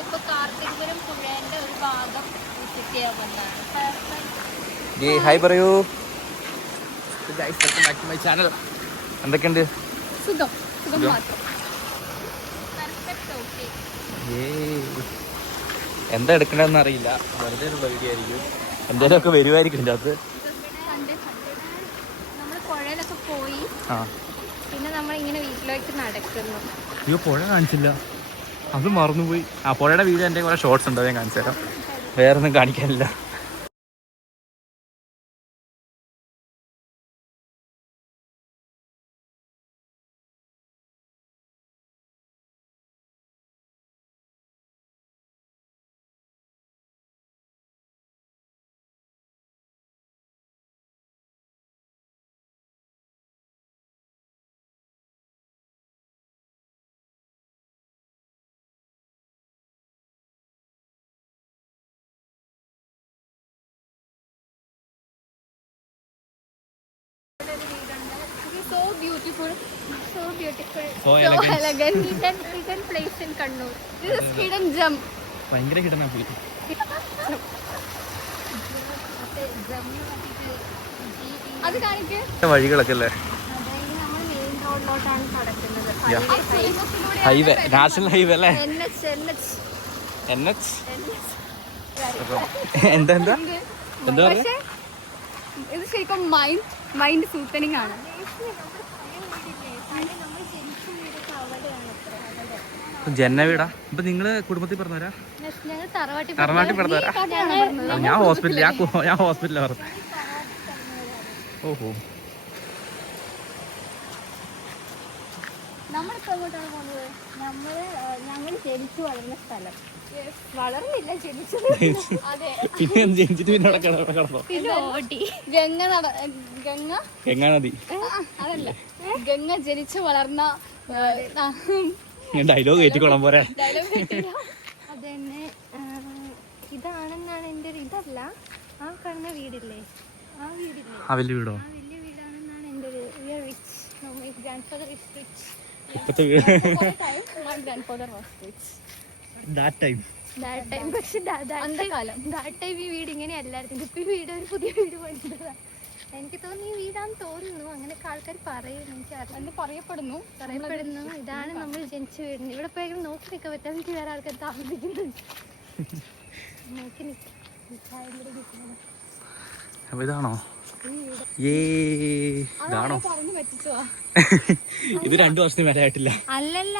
നമ്മളിപ്പോ കാർത്തികപുരം പുഴേന്റെ ഒരു ഭാഗം വിസിറ്റ് ചെയ്യാൻ വന്നതാണ്. ഹായ് പറയൂ. ചാനൽ എന്തൊക്കെയുണ്ട്? സുഖം മാത്രം. എന്താ എടുക്കണമെന്ന് അറിയില്ല, വെറുതെ ഉള്ള വീഡിയോ ആയിരിക്കും. എന്തായാലും ഒക്കെ വരുമായിരിക്കും ഇതിൻ്റെ അകത്ത്. നമ്മള് പുഴയിലൊക്കെ പോയി, പിന്നെ നമ്മളിങ്ങനെ വീട്ടിലേക്ക് നടക്കുന്നു. അയ്യോ, പുഴ കാണിച്ചില്ല, അത് മറന്നുപോയി. ആ പുഴയുടെ വീഡിയോ എൻ്റെ കുറെ ഷോർട്സ് ഉണ്ട്, ഞാൻ കാണിച്ചു തരാം. വേറൊന്നും കാണിക്കാനില്ല. So beautiful, so elegant, hidden place in Kannur. This is hidden gem. ഭയങ്കര ഹിഡൻ ആയി. അത് കാണിക്ക്. വഴികളൊക്കെ അല്ലേ, നമ്മൾ മെയിൻ റോഡിലോട്ടാണ് നടക്കുന്നത്. ഹൈവേ, നാഷണൽ ഹൈവേ അല്ലേ? NH എന്താ എന്താ എന്താ പറയാ? ഇത് ശരിക്കും മൈൻഡ് സൂത്തനിങ് ആണ്. ജന്ന വീടാ. ഇപ്പൊ നിങ്ങള് കുടുംബത്തിൽ പറഞ്ഞവരാ? തറവാട്ടി പറഞ്ഞവരാ? ഞാൻ ഹോസ്പിറ്റലിലാ പറഞ്ഞു. ഓഹോ, നമ്മളിപ്പോ എങ്ങോട്ടാണ് പോകുന്നത്? ഞങ്ങൾ ജനിച്ചു വളർന്ന സ്ഥലം. വളർന്നില്ല, ജനിച്ചത്. അതെ, പിന്നെ ജനിച്ചിട്ട് പിന്നെ കിടന്നോ? ഗംഗാ നദി അതല്ല, ഗംഗ ജനിച്ചു വളർന്ന ഡയലോഗ് കേട്ടിക്കോളാം പോരെ. അതന്നെ, ഇതാണെന്നാണ് എൻ്റെ ഒരു ഇതല്ല. ആ കാണുന്ന വീടില്ലേ, ആ വലിയ വീടോ? വലിയ വീടാണെന്നാണ് എൻ്റെ ഒരു റിച്ച്. Grandfather is rich. ഇപ്പത്തെ വീട് പക്ഷെ ഈ വീട് ഇങ്ങനെ അല്ലായിരുന്നു. ഇപ്പൊ ഈ വീട് ഒരു പുതിയ വീട് പണിതതാ. എനിക്ക് തോന്നുന്നു ഈ വീടാന്ന് തോന്നുന്നു, അങ്ങനെയൊക്കെ ആൾക്കാർ പറയുന്നു, പറയപ്പെടുന്നു. ഇതാണ് നമ്മൾ ജനിച്ച വീട്. ഇവിടെ പോയി നോക്കി നിൽക്കാൻ പറ്റാ, എനിക്ക് വേറെ ആൾക്കാർ താമസിക്കുന്നുണ്ട്. നോക്കി ഇതാണോ? ഇതാണോ? ഇത് 2 വർഷത്തിന് വരായിട്ടില്ല. അല്ലല്ല,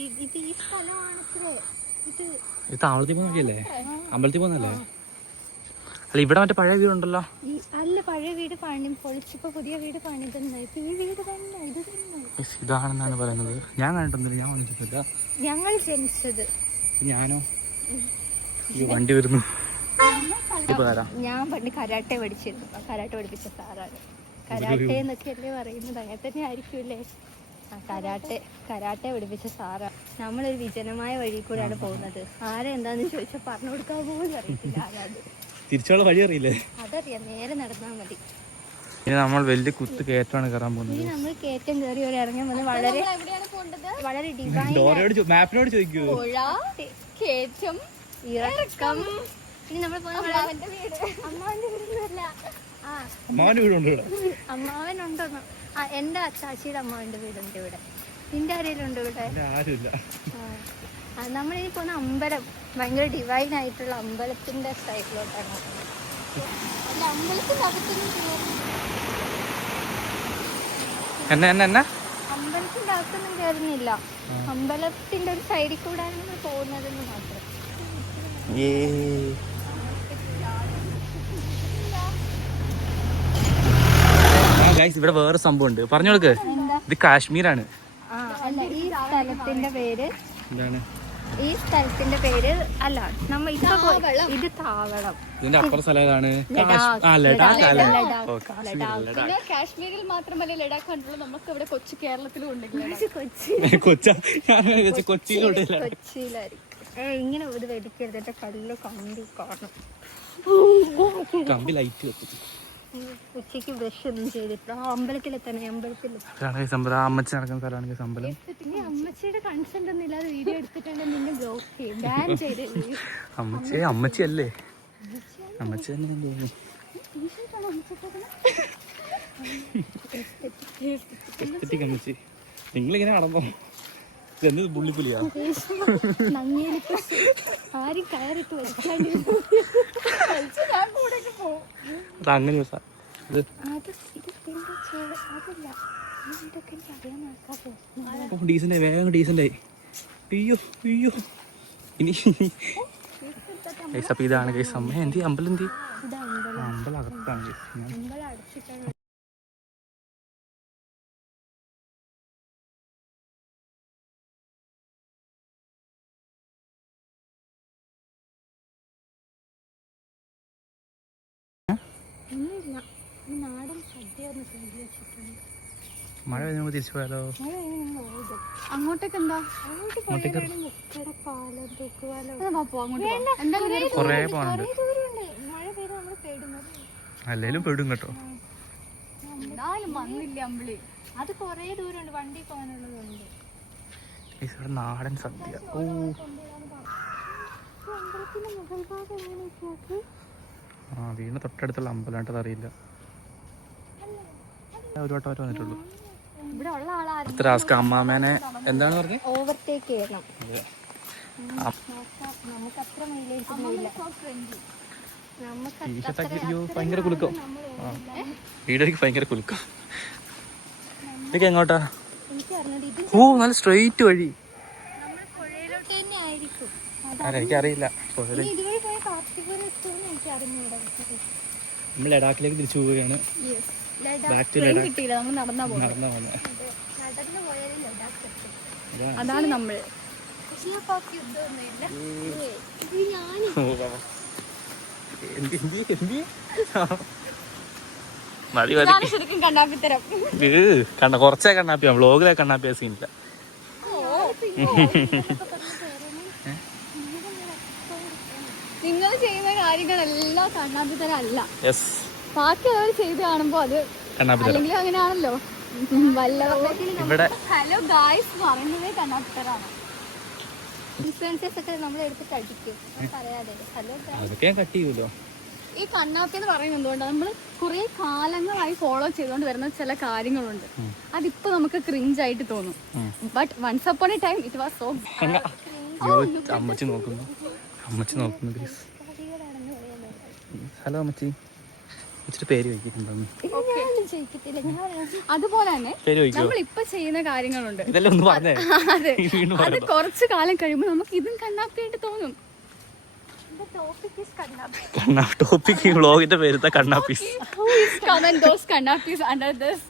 ഇത് ഈ സ്ഥലമാണത്രേ. ഇത് താവളത്തിൽ പോകുന്നല്ലേ, അമ്പലത്തിൽ പോകുന്നല്ലേ? അല്ല, ഇവിടെ മറ്റേ പഴയ വീടുണ്ടല്ലോ. അല്ല, പഴയ വീട് പൊളിച്ചിപ്പോ പുതിയ വീട് പണിതന്നെ. ഈ വീട് തന്നെ, ഇത് തന്നെ ഇതാണെന്നാണ് പറയുന്നത്. ഞാൻ കണ്ടിട്ടില്ല, ഞാൻ വന്നിട്ടില്ല. ഞങ്ങൾ ജനിച്ചത്. ഞാനോ? വണ്ടി വരുന്നു. ഞാൻ പണ്ട് കരാട്ടെ പഠിച്ചിരുന്നു. കരാട്ടെ പഠിപ്പിച്ച സാറാണ്. കരാട്ടെ എന്നൊക്കെ അല്ലേ പറയുന്നത്, അങ്ങനെ തന്നെ ആയിരിക്കൂല്ലേ? കരാട്ടെ പഠിപ്പിച്ച സാറാ. നമ്മളൊരു വിജനമായ വഴി കൂടെയാണ് പോകുന്നത്. എന്താന്ന് ചോദിച്ചാൽ പറഞ്ഞു കൊടുക്കാൻ പോലും അറിയത്തില്ല. ആരാത് തിരിച്ചുള്ള വഴി അറിയില്ലേ? അതറിയാം, നേരെ നടന്നാൽ മതി. ഇനി നമ്മൾ വലിയ കുത്ത് കയറ്റാണ് കയറാൻ പോകുന്നത്. ഇനി നമ്മൾ കയറ്റം കയറി ഒരു ഇറങ്ങാൻ പോകുന്നത് വളരെ ഡിവൈൻ. മാപ്പിനോട് ചോദിക്കൂ. കയറ്റം, ഇറക്കം. ഇനി നമ്മൾ അമ്മാവന്റെ വീടൊന്നുമല്ല. അമ്മാവനുണ്ടോ? എന്റെ അച്ചാച്ചിയുടെ അമ്മാവന്റെ വീടുണ്ട് ഇവിടെ. നിന്റെ ആരെങ്കിലും ഉണ്ട് ഇവിടെ? നമ്മളിനി പോകുന്ന അമ്പലം ഭയങ്കര ഡിവൈൻ ആയിട്ടുള്ള അമ്പലത്തിന്റെ സൈഡിലോട്ടാണ്. അല്ല, അമ്പലത്തിന്റെ അകത്തൊന്നും കയറുന്നില്ല. അമ്പലത്തിന്റെ ഒരു സൈഡിൽ കൂടെയാണ് നമ്മൾ പോകുന്നതെന്ന് മാത്രം. ഇവിടെ വേറെ സംഭവം ഉണ്ട്, പറഞ്ഞോൾക്ക്. ഇത് കാശ്മീരാണ്. ഈ സ്ഥലത്തിന്റെ പേര് എന്താണ്? ഈ സ്ഥലത്തിന്റെ പേര് അല്ല, ഇത് താവളം. ഇതിന്റെ അപ്പുറം സ്ഥലം ഏതാണ്? കാശ്മീരിൽ മാത്രമല്ല ലഡാക്ക് കണ്ടുള്ളൂ. നമുക്ക് ഇവിടെ കൊച്ചി കേരളത്തിലും ഉണ്ടെങ്കിൽ കൊച്ചിയിലായിരിക്കും. ഇങ്ങനെ ഇത് വെടിക്കരുത്, കല്ല് കമ്പി കാണും. കമ്പി ലൈറ്റ് കത്തിച്ചു. ഉച്ചയ്ക്ക് ബ്രഷ് ഒന്നും ചെയ്തിട്ടില്ല. അമ്പലത്തിൽ അമ്മച്ചി നടക്കുന്ന സ്ഥലമാണ് അമ്പലം. അമ്മച്ചിയുടെ കൺസെന്റ് ഒന്നും ഇല്ലാതെ വീഡിയോ എടുത്തിട്ടുണ്ടെങ്കിൽ നിന്നെ ബ്ലോക്ക് ചെയ്യും, ബാൻ ചെയ്തേ. അമ്മച്ചി അല്ലേ? അമ്മച്ചി തന്നെ തോന്നുന്നു. അമ്മച്ചി നിങ്ങളിങ്ങനെ നടന്നോ? എന്ത് പുള്ളിപ്പുലിയാ? ആരും കയറിട്ട് അങ്ങനെ ഡീസന്റ് വേഗം ഡീസന്റായി. അയ്യോ അയ്യോ ഇനി അപ്പൊ ഇതാണ് കേസ്. അമ്മ എന്തി അമ്പലം എന്തി? അമ്പലം അകത്താണ് കേസ്. നാടൻ സദ്യ വെച്ചിട്ടുണ്ട്. മഴ നമുക്ക് തിരിച്ചു പോയാലോ? അങ്ങോട്ടേക്ക് എന്താ? കൊറേ പോകാനുണ്ട്. അല്ലേലും പെടും കേട്ടോ. അത് കൊറേ ദൂരമുണ്ട്, വണ്ടി പോകാനുള്ളതുണ്ട്. നാടൻ സദ്യ. ഓ ആ വീടിന് തൊട്ടടുത്തുള്ള അമ്പലമായിട്ടത് അറിയില്ല. ഒരു വട്ടം വന്നിട്ടുള്ളൂ. അമ്മാമേനെ എന്താണ് പറഞ്ഞത്? ഓവർടേക്ക് ചെയ്യണം. നമുക്കത്ര ഭയങ്കര കുലുക്കം. വീഡിയോക്ക് ഭയങ്കര കുലുക്കം. ഇതൊക്കെ എങ്ങോട്ടാ? ഓ നല്ല സ്ട്രെയിറ്റ് വഴി. എനിക്കറിയില്ല. നമ്മൾ ലഡാക്കിലേക്ക് തിരിച്ചു പോവുകയാണ്. അതാണ് നമ്മൾ. കുറച്ചേ കണ്ണാപ്പിയാ, വ്ളോഗിലെ കണ്ണാപ്പിയ സീനില്ല. നിങ്ങൾ ചെയ്യുന്ന കാര്യങ്ങളെല്ലാം കണ്ണാപ്പിത്തരം അല്ല. ബാക്കി അവർ ചെയ്ത് കാണുമ്പോ അത് അല്ലെങ്കിൽ അങ്ങനെയാണല്ലോ. ഇവിടെ ഹലോ ഗായ്സ് പറയുന്നതേ കണ്ണാപ്പിത്തരാണ്. ഇൻഫ്ലുവൻസേഴ്സ് ഒക്കെ നമ്മൾ എടുത്തിട്ട് അടിക്കും പറയാതെ. ഹലോ ഗായ്സ്, ഈ കണ്ണാപ്പി എന്ന് പറയുന്നത് എന്തുകൊണ്ടാണ്? നമ്മൾ കുറെ കാലങ്ങളായി ഫോളോ ചെയ്തുകൊണ്ട് വരുന്ന ചില കാര്യങ്ങളുണ്ട്. അതിപ്പോ നമുക്ക് ക്രിഞ്ച് ആയിട്ട് തോന്നും. But once upon a time it was so. അമ്മച്ചി നോക്കുന്നു. ഹലോ അമ്മച്ചി, പേര് വയ്ക്കുന്നുണ്ടോ? അതുപോലെ തന്നെ നമ്മൾ ഇപ്പൊ ചെയ്യുന്ന കാര്യങ്ങളുണ്ട്. അതെ, അത് കുറച്ചു കാലം കഴിയുമ്പോൾ നമുക്ക് ഇതും കണ്ണാപ്പിയായിട്ട് തോന്നും. ടോപ്പിക് വ്ളോഗിന്റെ പേര് കണ്ണാപ്പീസ്. അണ്ടർ ദിസ്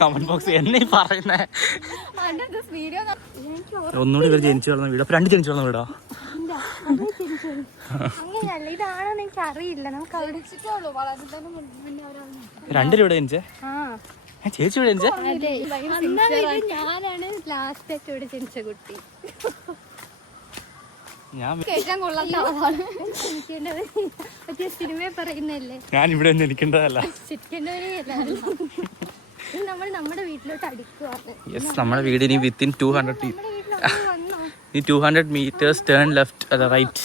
കമന്റ് ബോക്സ് എന്നെ പറയുന്നേ. ഒന്നുകൂടി ഇവർ ജനിച്ചു വളർന്ന വീടോ? രണ്ട് ജനിച്ചു വളർന്ന വീടോ? അങ്ങനെയല്ല, ഇതാണെന്ന് എനിക്ക് അറിയില്ല. നമുക്ക് അവിടെ രണ്ടുപേരുടെ ജനിച്ചേ? ചേച്ചി ഇവിടെ ജനിച്ചേ? ഞാനാണ് ലാസ്റ്റ് ആയിട്ട് ഇവിടെ ജനിച്ച കുട്ടി. സിനിമയെ പറയുന്നല്ലേ, ഞാൻ ഇവിടെ ജനിക്കേണ്ടതല്ല. നമ്മൾ നമ്മുടെ വീട്ടിലോട്ട് അടിക്കുവാണ്. നമ്മുടെ വീട് ഇനി വിത്തിൻ 200 മീറ്റേഴ്സ് ടേൺ ലെഫ്റ്റ് അല്ല റൈറ്റ്.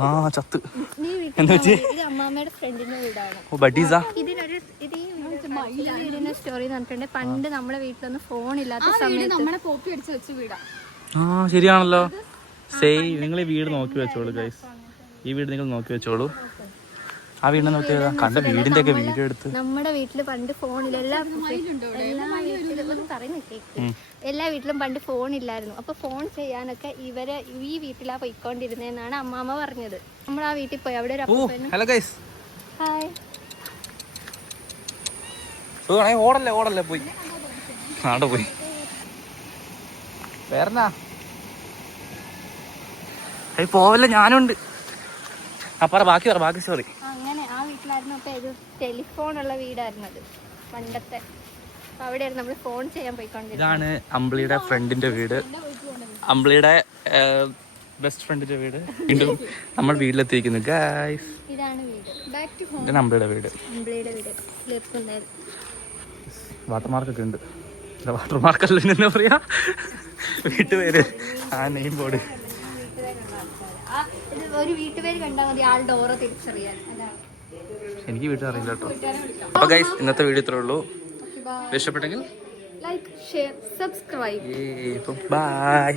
ആ ചത്ത് അമ്മാമ്മയുടെ ഫ്രണ്ടിന്റെ വീടാണ്. ഇതിനൊരു സ്റ്റോറി പറഞ്ഞിട്ടുണ്ട്. പണ്ട് നമ്മുടെ വീട്ടിലൊന്നും ഫോൺ ഇല്ലാത്ത സമയത്ത് നമ്മളെ കോപ്പി അടിച്ച് വെച്ച വീടാ. ആ ശരിയാണല്ലോ. നിങ്ങൾ ഈ വീട് നോക്കി വെച്ചോളൂ ഗൈസ്. ഈ വീട് നിങ്ങൾ നോക്കി വെച്ചോളൂ. ആ വീടിനെ നോക്കിയതാ കണ്ട വീടിന്റെ ഒക്കെ വീഡിയോ എടുത്ത്. നമ്മുടെ വീട്ടില് പണ്ട് ഫോണില്ല. എല്ലാ വീട്ടിലും പണ്ട് ഫോൺ ഇല്ലായിരുന്നു. അപ്പൊ ഫോൺ ചെയ്യാനൊക്കെ ഇവര് ഈ വീട്ടിലാ പോയിക്കൊണ്ടിരുന്നതെന്നാണ് അമ്മാമ്മ പറഞ്ഞത്. നമ്മൾ ആ വീട്ടിൽ പോയി അവിടെ ഒരു അപ്പൂപ്പനും. Hello guys, hi. ഓടല്ലേ പോയി ആടെ പോയി. വേറെന്നാ പോവല്ലേ, ഞാനുണ്ട്. ബാക്കി സ്റ്റോറി. അങ്ങനെ ആ വീട്ടിലായിരുന്നു. അപ്പൊ ഇത് ടെലിഫോൺ ഉള്ള വീടായിരുന്നത് പണ്ടത്തെ. അപ്പൊ അവിടെയായിരുന്നു നമ്മൾ ഫോൺ ചെയ്യാൻ പോയിക്കൊണ്ടിരുന്നത്. ഇതാണ് അമ്പിളിയുടെ ഫ്രണ്ടിന്റെ വീട്. അമ്പിളിയുടെ ബെസ്റ്റ് ഫ്രണ്ടിന്റെ വീട്. വീണ്ടും നമ്മൾ വീട്ടിലെത്തിയിരിക്കുന്നു ഗായ്സ്. ഇതാണ് വീട്. Back to home. ഇതാണ് അമ്പയുടെ വീട്. അമ്പിളിയുടെ വീട്. ലെഫ്റ്റ് വാട്ടർമാർക്കൊക്കെ ഉണ്ട്. വാട്ടർമാർക്കല്ല, എന്താ പറയാ വീട്ടുപേര്, ആ നെയിം ബോർഡ്. ഒരു വീട്ടുപേര് കണ്ടാൽ മതി ആൾ ഡോറ് തിരിച്ചറിയാൻ. എനിക്ക് വീട്ടിൽ അറിയില്ല കേട്ടോ. അപ്പൊ ഗൈസ് ഇന്നത്തെ വീഡിയോ ഇത്രേ ഉള്ളൂ. ഇഷ്ടപ്പെട്ടെങ്കിൽ ലൈക്ക്, ഷെയർ, സബ്സ്ക്രൈബ്. ബൈ.